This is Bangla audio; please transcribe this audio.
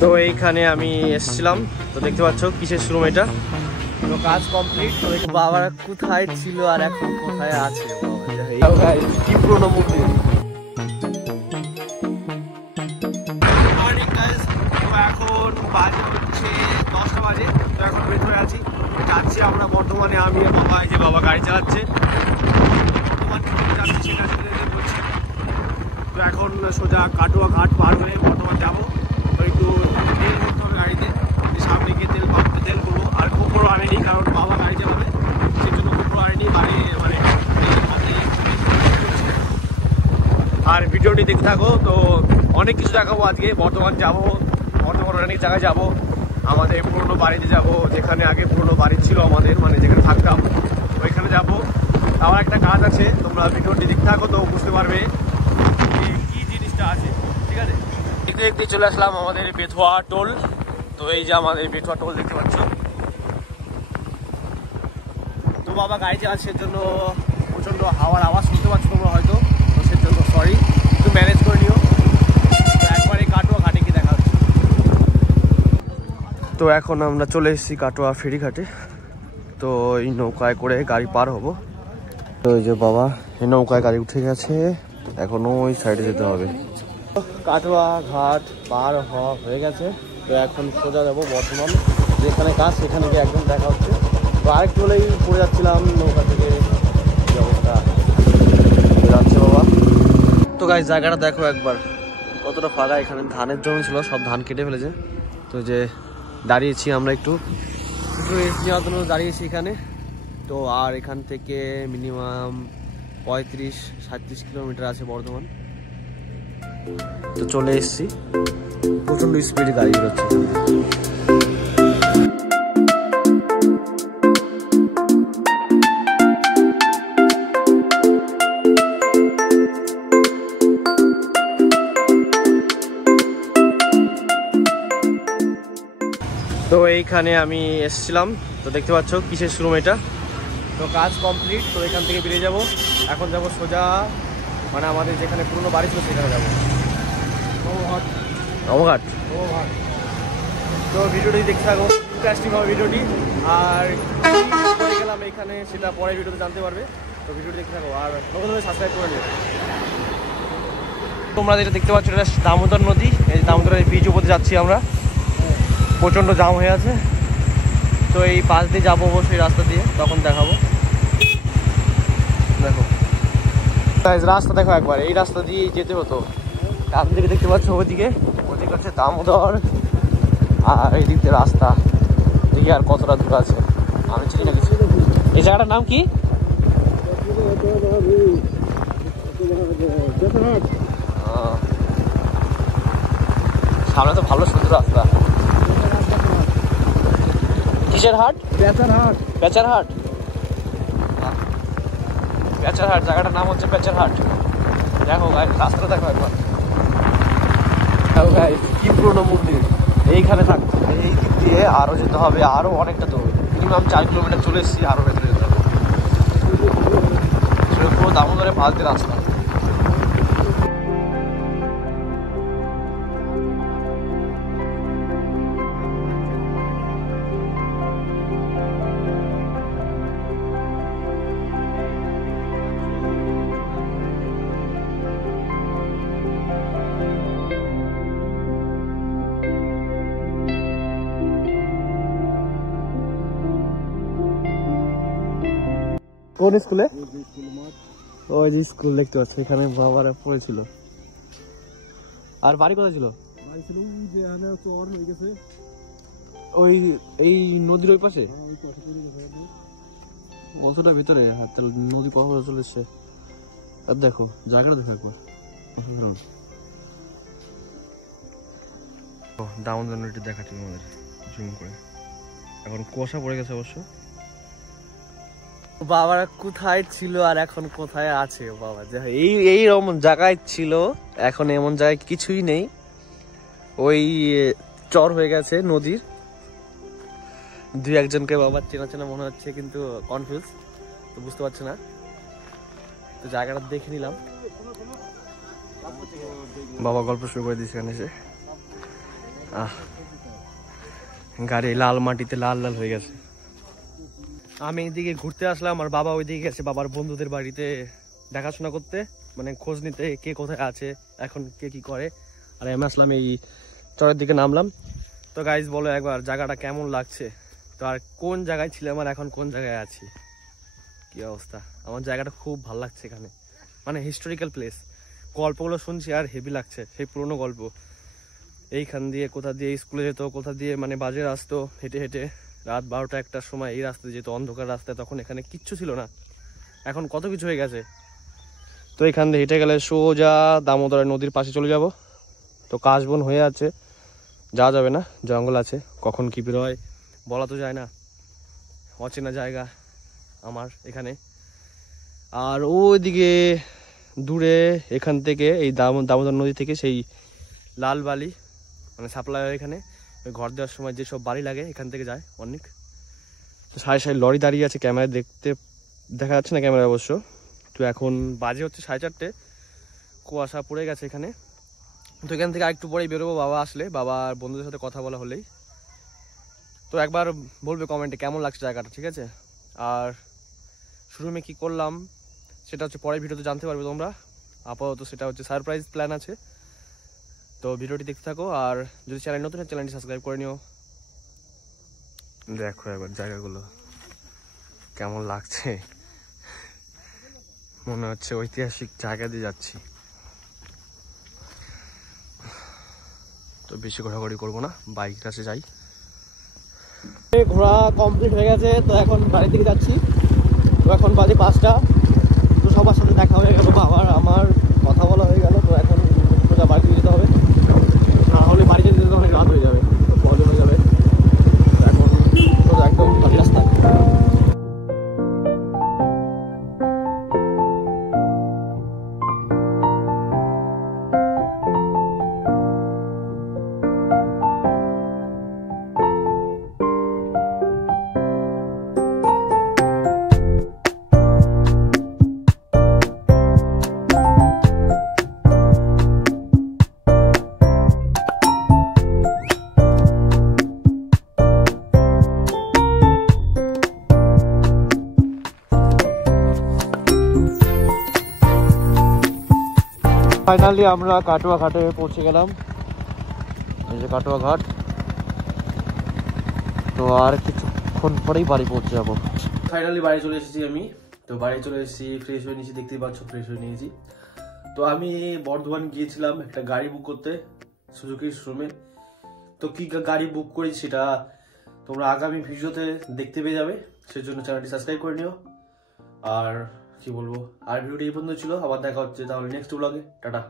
তো এইখানে আমি এসেছিলাম, তো দেখতে পাচ্ছ কিসের শোরুম এটা। তো কাজ কমপ্লিট। তো বাবা কোথায় ছিল আর এখন কোথায় আছে, কি পুরোনো মূর্তি। এখন বাজে হচ্ছে 10টা বাজে। তো এখন ভেতরে আছি, যাচ্ছি আমরা বর্ধমানে। আমি বাবা, এই যে বাবা গাড়ি চালাচ্ছে, বর্ধমান যাচ্ছি সেটা বলছি। তো এখন সোজা কাটুয়া ঘাট পার হয়ে বর্ধমান যাবো। তো একটু তেল করতে হবে গাড়িতে, সামনে গিয়ে তেল পাম্পে তেল করবো। আর গোপরও আনেনি, কারণ বাবা গাড়ি চালাবে, সেই জন্য গোপরও আনেনি। গাড়ি মানে আর ভিডিওটি দেখতে থাকো। তো অনেক কিছু দেখাবো আজকে। বর্ধমান যাবো, বর্ধমান অনেক জায়গায় যাবো। আমাদের পুরনো বাড়িতে যাব, যেখানে আগে পুরনো বাড়ি ছিল আমাদের, মানে যেখানে থাকতাম, ওইখানে যাব। আমার একটা কাজ আছে, তোমরা ভিডিওটি দেখতে থাকো তো বুঝতে পারবে কি জিনিসটা আছে। ঠিক আছে, দেখতে দেখতে চলে আসলাম আমাদের বেথুয়া টোল। তো এই যে আমাদের বেথুয়া টোল দেখতে পাচ্ছ। তো বাবা গাড়ি চালাচ্ছে জন্য প্রচণ্ড হাওয়ার আওয়াজ শুনতে পাচ্ছ তোমরা হয়তো, তো সের জন্য সরি, একটু ম্যানেজ করে নিও। তো একবারে কাটুয়া ঘাটে গিয়ে দেখা হচ্ছে। তো এখন আমরা চলে এসেছি কাটোয়া ফেরিঘাটে। তো এই নৌকায় করে গাড়ি পার হবো। তো এই যে বাবা এই নৌকায় গাড়ি উঠে গেছে, এখনো ওই সাইডে যেতে হবে। কাটোয়া ঘাট পার হওয়া হয়ে গেছে। তো এখন সোজা যাবো বর্ধমান, যেখানে কাজ সেখানে গিয়ে একদম দেখা হচ্ছে। তো আরেকটু হলেই পড়ে যাচ্ছিলাম নৌকা থেকে, অবস্থা যাচ্ছে বাবা। তো গাইস জায়গাটা দেখো একবার, কতটা ফাঁকা। এখানে ধানের জমি ছিল, সব ধান কেটে ফেলেছে। তো যে দাঁড়িয়েছি আমরা একটু রেস্ট নেওয়ার জন্য দাঁড়িয়েছি এখানে। তো আর এখান থেকে মিনিমাম 35-37 কিলোমিটার আছে বর্ধমান। তো চলে এসেছি, প্রচণ্ড স্পিডে গাড়ি বেরোচ্ছে। তো এইখানে আমি এসেছিলাম, তো দেখতে পাচ্ছ কিসের শোরুম এটা। তো কাজ কমপ্লিট। তো এখান থেকে বেরিয়ে যাব, এখন যাব সোজা মানে আমাদের যেখানে পুরনো বাড়ি ছিল সেখানে যাবো, নবঘাট। তো ভিডিওটি দেখতে থাকো, ইন্টারেস্টিং হবে ভিডিওটি। আর গেলাম এখানে সেটা পরে ভিডিওতে জানতে পারবে। তো ভিডিওটি দেখতে থাকো আর নতুন সাবস্ক্রাইব করে নিও। তোমরা যেটা দেখতে পাচ্ছ এটা দামোদর নদী। এই দামোদরের ব্রিজ উপরে যাচ্ছি আমরা, প্রচণ্ড জাম হয়ে আছে। তো এই পাশ দিয়ে যাবো অবশ্যই রাস্তা দিয়ে, তখন দেখাবো। দেখো রাস্তা দেখো একবার, এই রাস্তা দিয়ে যেতে হতো। ডান দিকে দেখতে পাচ্ছ, ওদিকে হচ্ছে দামোদর, আর এই দিক দিয়ে রাস্তা। এদিকে আর কতটা দূর আছে আমি চিনি না কিছু। এই জায়গাটার নাম কি? সামনে তো ভালো সুন্দর রাস্তা। কিসের হাট? পেচারহাট। পেচারহাট, পেচারহাট জায়গাটার নাম হচ্ছে পেচারহাট। দেখো ভাই রাস্তা দেখো একবার, দেখো ভাই কি পুরোনো মন্দির। এইখানে থাকতো, এই দিক দিয়ে আরো যেতে হবে, আরো অনেকটা দূর, মিনিমাম 4 কিলোমিটার চলে এসেছি, আরো ভেতরে যেতে হবে। সেটা পুরো দামোদরে পাশ দিয়ে রাস্তা। কোন স্কুলে? ওই যে স্কুল দেখতে পাচ্ছ, এখানে বাবারা পড়েছিল। আর বাড়ি কোথায় ছিল? ওই এই নদীর ওই পাশে, অতটা ভিতরে নদী কখন চলে এসছে। আর দেখো জায়গাটা দেখো একবার, অসাধারণ। দামোদর নদীটা দেখাচ্ছি তোমাদের জুম করে। এখন কুয়াশা পড়ে গেছে অবশ্য। বাবারা কোথায় ছিল আর এখন কোথায় আছে বাবা, এই রকম জায়গায় ছিল, এখন এমন জায়গায় কিছুই নেই। ওই চর হয়ে গেছে নদীর। দুই একজনকে বাবা চেনা চেনা মনে হচ্ছে, কিন্তু কনফিউজ, তো বুঝতে পারছে না। তো জায়গাটা দেখে নিলাম। বাবা গল্প শুরু করে দিয়েছে এখানে এসে। গাড়ি লাল মাটিতে লাল লাল হয়ে গেছে। আমি এইদিকে ঘুরতে আসলাম, আর বাবা ওইদিকে গেছে বাবার বন্ধুদের বাড়িতে দেখাশোনা করতে, মানে খোঁজ নিতে কে কোথায় আছে, এখন কে কি করে। আর আমি আসলাম এই চরের দিকে নামলাম। তো গাইজ বলো একবার জায়গাটা কেমন লাগছে, তো আর কোন জায়গায় ছিলাম আর এখন কোন জায়গায় আছি, কি অবস্থা। আমার জায়গাটা খুব ভালো লাগছে এখানে, মানে হিস্টোরিক্যাল প্লেস। গল্পগুলো শুনছি আর হেভি লাগছে, সেই পুরোনো গল্প। এইখান দিয়ে কোথা দিয়ে স্কুলে যেত, কোথা দিয়ে মানে বাজে আসতো হেঁটে হেঁটে, রাত 12টা 1টার সময় এই রাস্তায় যেত, অন্ধকার রাস্তায়। তখন এখানে কিচ্ছু ছিল না, এখন কত কিছু হয়ে গেছে। তো এখান দিয়ে হেঁটে গেলে সোজা দামোদর নদীর পাশে চলে যাব। তো কাশবন হয়ে আছে, যাওয়া যাবে না, জঙ্গল আছে, কখন কী বেরোয় বলা তো যায় না, অচেনা জায়গা আমার এখানে। আর ওইদিকে দূরে এখান থেকে এই দামোদর নদী থেকে সেই লাল বালি মানে সাপ্লাই হয় এখানে, ওই ঘর দেওয়ার সময় যেসব বালি লাগে এখান থেকে যায় অনেক। তো সাড়ে সাড়ে লরি দাঁড়িয়ে আছে, ক্যামেরায় দেখা যাচ্ছে না ক্যামেরায় অবশ্য। তো এখন বাজে হচ্ছে 4:30, কুয়াশা পড়ে গেছে এখানে। তো এখান থেকে আরেকটু পরেই বেরোবো, বাবা আসলে, বাবার বন্ধুদের সাথে কথা বলা হলেই। তো একবার বলবে কমেন্টে কেমন লাগছে জায়গাটা, ঠিক আছে। আর শুরুমে কি করলাম সেটা হচ্ছে পরের ভিডিওতে জানতে পারবে তোমরা। আপাতত সেটা হচ্ছে সারপ্রাইজ প্ল্যান আছে। তো ভিডিওটি দেখতে থাকো, আর যদি চ্যানেল নতুন হয় চ্যানেলটি সাবস্ক্রাইব করে নিও। দেখো এবার জায়গাগুলো কেমন লাগছে, মনে হচ্ছে ঐতিহাসিক জায়গা দিয়ে যাচ্ছি। তো বেশি ঘোরাঘুরি করবো না, বাইক কাছে যাই। ঘোরা কমপ্লিট হয়ে গেছে, তো এখন বাড়ির দিকে যাচ্ছি। তো এখন বাজে 5টা। তো সবার সাথে দেখা হয়ে গেল, বাবার আমার কথা বলা হয়ে গেল। তো এখন সোজা বাড়ি দিকে যেতে হবে, নাহলে বাড়ি যেতে যেতে অনেক রাত হয়ে যাবে, প্রবলেম হয়ে যাবে। এখন সোজা একদম খালি রাস্তা। ফাইনালি আমরা কাটোয়া ঘাটে পৌঁছে গেলাম, এই যে কাটোয়া ঘাট। তো আর কিছুক্ষণ পরেই বাড়ি পৌঁছে যাবো। ফাইনালি বাড়ি চলে এসেছি আমি। তো বাড়ি চলে এসেছি, ফ্রেশ হয়ে নিয়েছি, দেখতেই পাচ্ছ ফ্রেশ হয়ে নিয়েছি। তো আমি বর্ধমান গিয়েছিলাম একটা গাড়ি বুক করতে সুজুকির শোরুমে। তো কি গাড়ি বুক করি সেটা তোমরা আগামী ভিডিওতে দেখতে পেয়ে যাবে, সেজন্য চ্যানেলটি সাবস্ক্রাইব করে নিও। আর কি বলবো, আর ভিডিওটি এই পর্যন্ত ছিল, আবার দেখা হচ্ছে তাহলে নেক্সট ব্লগে। টাটা।